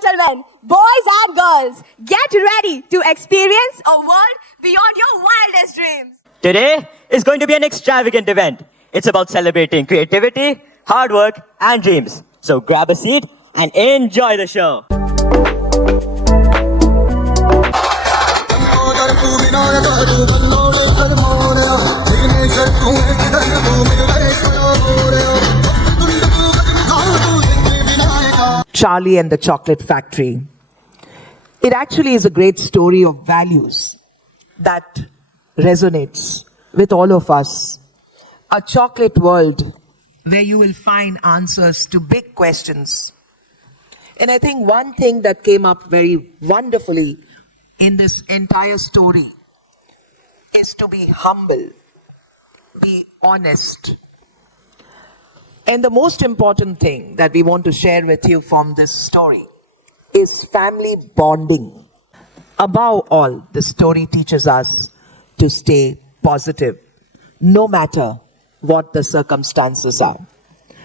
gentlemen, boys and girls, get ready to experience a world beyond your wildest dreams. Today is going to be an extravagant event. It's about celebrating creativity, hard work, and dreams. So grab a seat and enjoy the show. Charlie and the Chocolate Factory. It actually is a great story of values that resonates with all of us. A chocolate world where you will find answers to big questions. And I think one thing that came up very wonderfully in this entire story is to be humble, be honest. And the most important thing that we want to share with you from this story is family bonding. Above all, the story teaches us to stay positive, no matter what the circumstances are.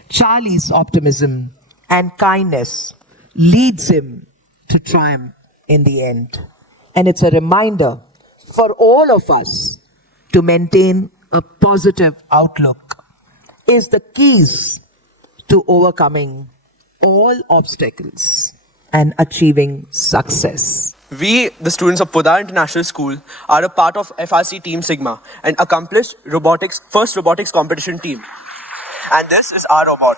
Charlie's optimism and kindness leads him to triumph in the end. And it's a reminder for all of us to maintain a positive outlook is the keys to overcoming all obstacles and achieving success. We, the students of Podar International School, are a part of FRC Team Sigma, an accomplished first robotics competition team. And this is our robot.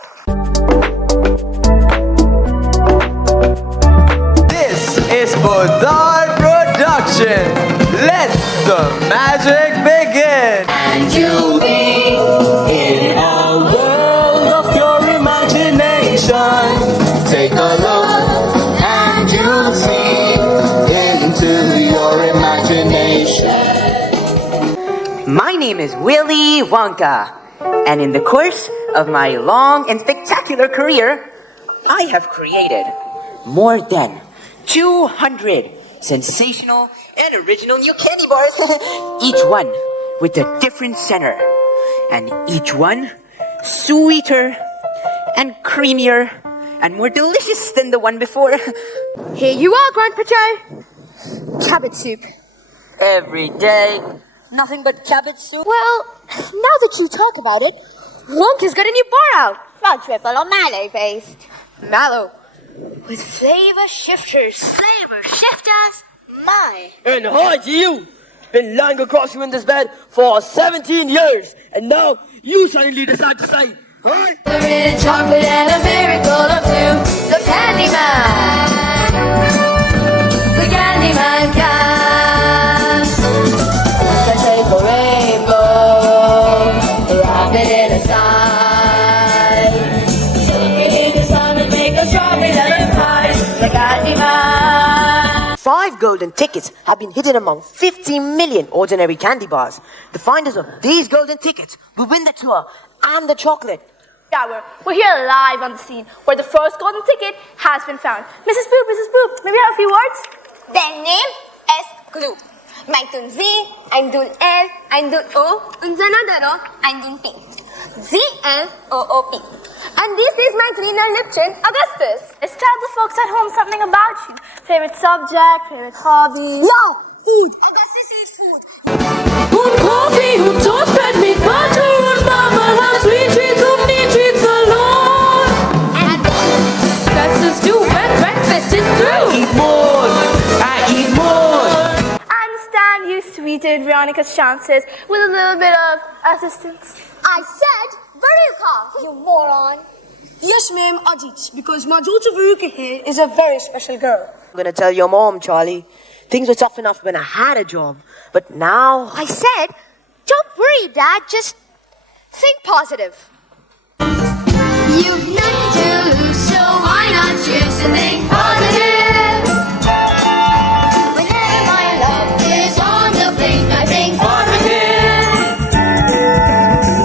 This is Podar Production. Let the magic begin. And you'll be in a world of your imagination. Take a look and you'll see into your imagination. My name is Willy Wonka, and in the course of my long and spectacular career, I have created more than 200 sensational and original new candy bars, each one with a different center, and each one sweeter and creamier and more delicious than the one before. Here you are, Grandpa Joe. Cabbage soup. Every day, nothing but cabbage soup. Well, now that you talk about it, Wonka's got a new bar out. Fudge triple or mallow based. Mallow. With flavor shifters. Flavor shifters? My. And hi to you. Been lying across you in this bed for 17 years, and now you suddenly decide to say, hi? We're in chocolate and a miracle or two. The Candyman. The Candyman can. Let's take a rainbow, wrap it in a sign. Soak it in the sun and make a strawberry lemon pie. The Candyman. 5 golden tickets have been hidden among 50 million ordinary candy bars. The finders of these golden tickets will win the tour and the chocolate. Yeah, we're here live on the scene where the first golden ticket has been found. Mrs. Boop, may we have a few words? Der name ist Glue. Mein tun Sie, ein dun ein dun O, und Zanadaro, ein dun P. Z-L-O-O-P. And this is my cleaner Lipton, Augustus. Let's tell the folks at home something about you. Favorite subject, favorite hobbies. No, food. Augustus eats food. Und Coffee und Toastbrot mit Butter und Marmelade, Sweet Treats und Neat Treats alone. And Festus do when breakfast is through. Eat more. I eat more. I understand you sweetened Veronica's chances with a little bit of assistance. I said Veruca, you moron. Yes, ma'am, I did, because my daughter Veruca here is a very special girl. I'm gonna tell your mom, Charlie. Things were tough enough when I had a job, but now I said, don't worry, Dad, just think positive. You've nothing to lose, so why not choose to think positive? Whenever my love is on the blink, I think positive.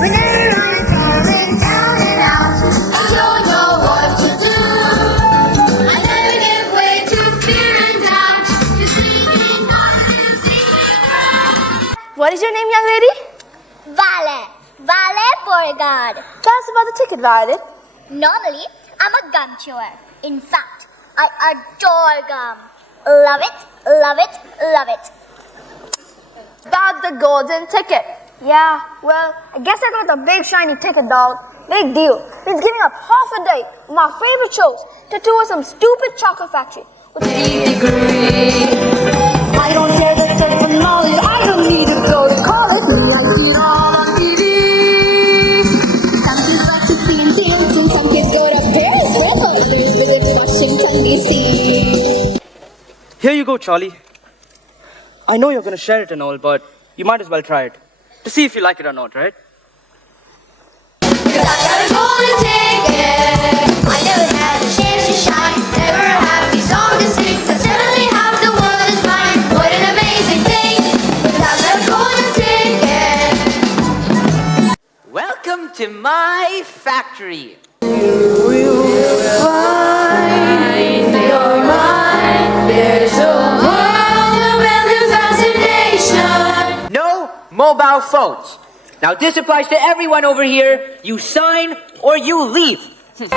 Whenever I'm feeling down and out, I don't know what to do. I never give way to fear and doubt, just thinking positive, thinking right. What is your name, young lady? Vale Beauregard. Tell us about the ticket, Violet. Normally, I'm a gum chewer. In fact, I adore gum. Love it, love it, love it. About the golden ticket. Yeah, well, I guess I got the big shiny ticket, dog. Big deal. It's giving up half a day of my favorite shows to tour some stupid chocolate factory. With I don't care the technology. I don't need to go to college. I see it all on TV. Some kids like to see and dance, and some kids go to Paris with others visit Washington, D.C. Here you go, Charlie. I know you're going to share it and all, but you might as well try it. To see if you like it or not, right? Cause I got a golden ticket. I never had a chance to shine. Never a happy song to sing. So suddenly half the world is mine. What an amazing thing. Cause I got a golden ticket. Welcome to my factory. Find your mind. There's a world of endless fascination. No mobile phones. Now this applies to everyone over here. You sign or you leave. In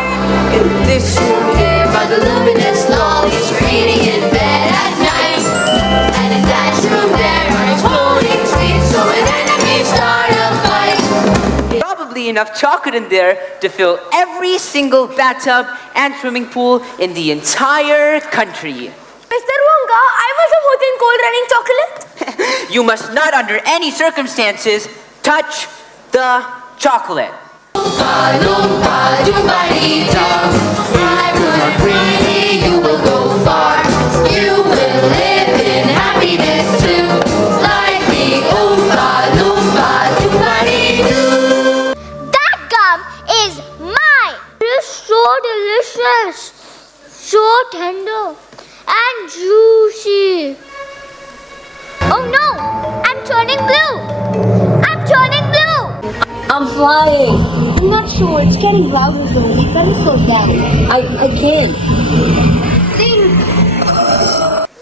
this room here by the luminous lollies, reading in bed at night. And in that room there are exploding sweets, so when enemies start a fight. Probably enough chocolate in there to fill every single bathtub and swimming pool in the entire country. Mr. Wonka, I was a in cold running chocolate. You must not under any circumstances touch the chocolate. Oompa loompa doopa-dee-da. I would really, you will go far. You will live in happiness too. Like me, oompa loompa doopa-dee-doo. That gum is mine. It is so delicious, so tender and juicy. Oh no, I'm turning blue. I'm turning blue. I'm flying. I'm not sure. It's getting louder though. You better slow down. I can't. Sing.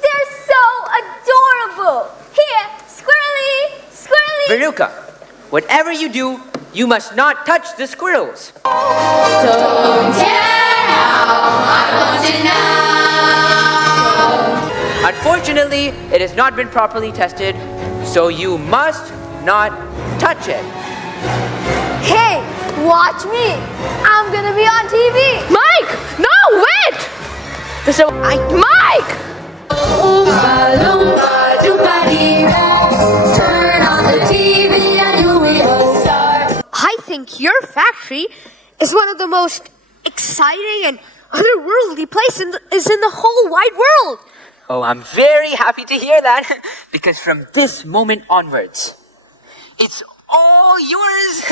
They're so adorable. Here, squirrely, squirrely. Veruca, whatever you do, you must not touch the squirrels. Don't care how I want it now. Unfortunately, it has not been properly tested, so you must not touch it. Hey, watch me. I'm gonna be on TV. Mike! No, wait! Mike! Oompa loompa doopa-dee-da. Turn on the TV and you will start. I think your factory is one of the most exciting and otherworldly places in the whole wide world. Oh, I'm very happy to hear that, because from this moment onwards, it's all yours.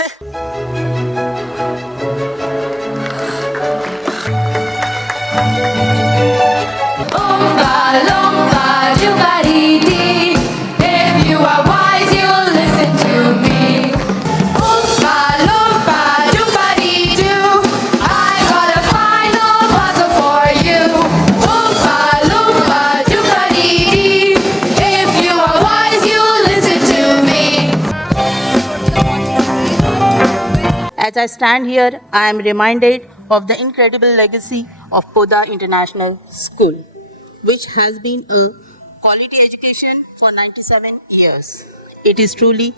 Oompa loompa doopa-dee-dee. If you are wise, you'll listen to me. Oompa loompa doopa-dee-doo. I got a final puzzle for you. Oompa loompa doopa-dee-dee. If you are wise, you'll listen to me. As I stand here, I am reminded of the incredible legacy of Podar International School, which has been a quality education for 97 years. It is truly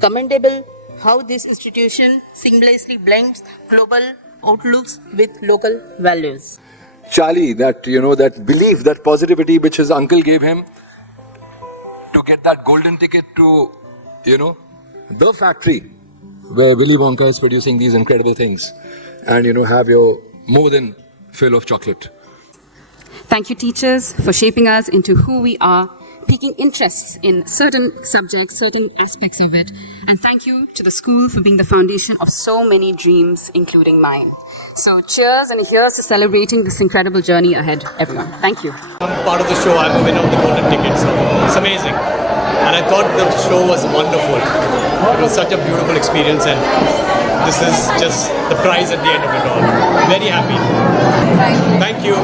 commendable how this institution seamlessly blends global outlooks with local values. Charlie, that that belief, that positivity which his uncle gave him to get that golden ticket to, the factory where Willy Wonka is producing these incredible things, and have your more than fill of chocolate. Thank you, teachers, for shaping us into who we are, piquing interests in certain subjects, certain aspects of it. And thank you to the school for being the foundation of so many dreams, including mine. So cheers, and here's to celebrating this incredible journey ahead, everyone. Thank you. I'm part of the show. I'm a winner of the golden ticket, so it's amazing. And I thought the show was wonderful. It was such a beautiful experience, and this is just the prize at the end of it all. Very happy. Thank you.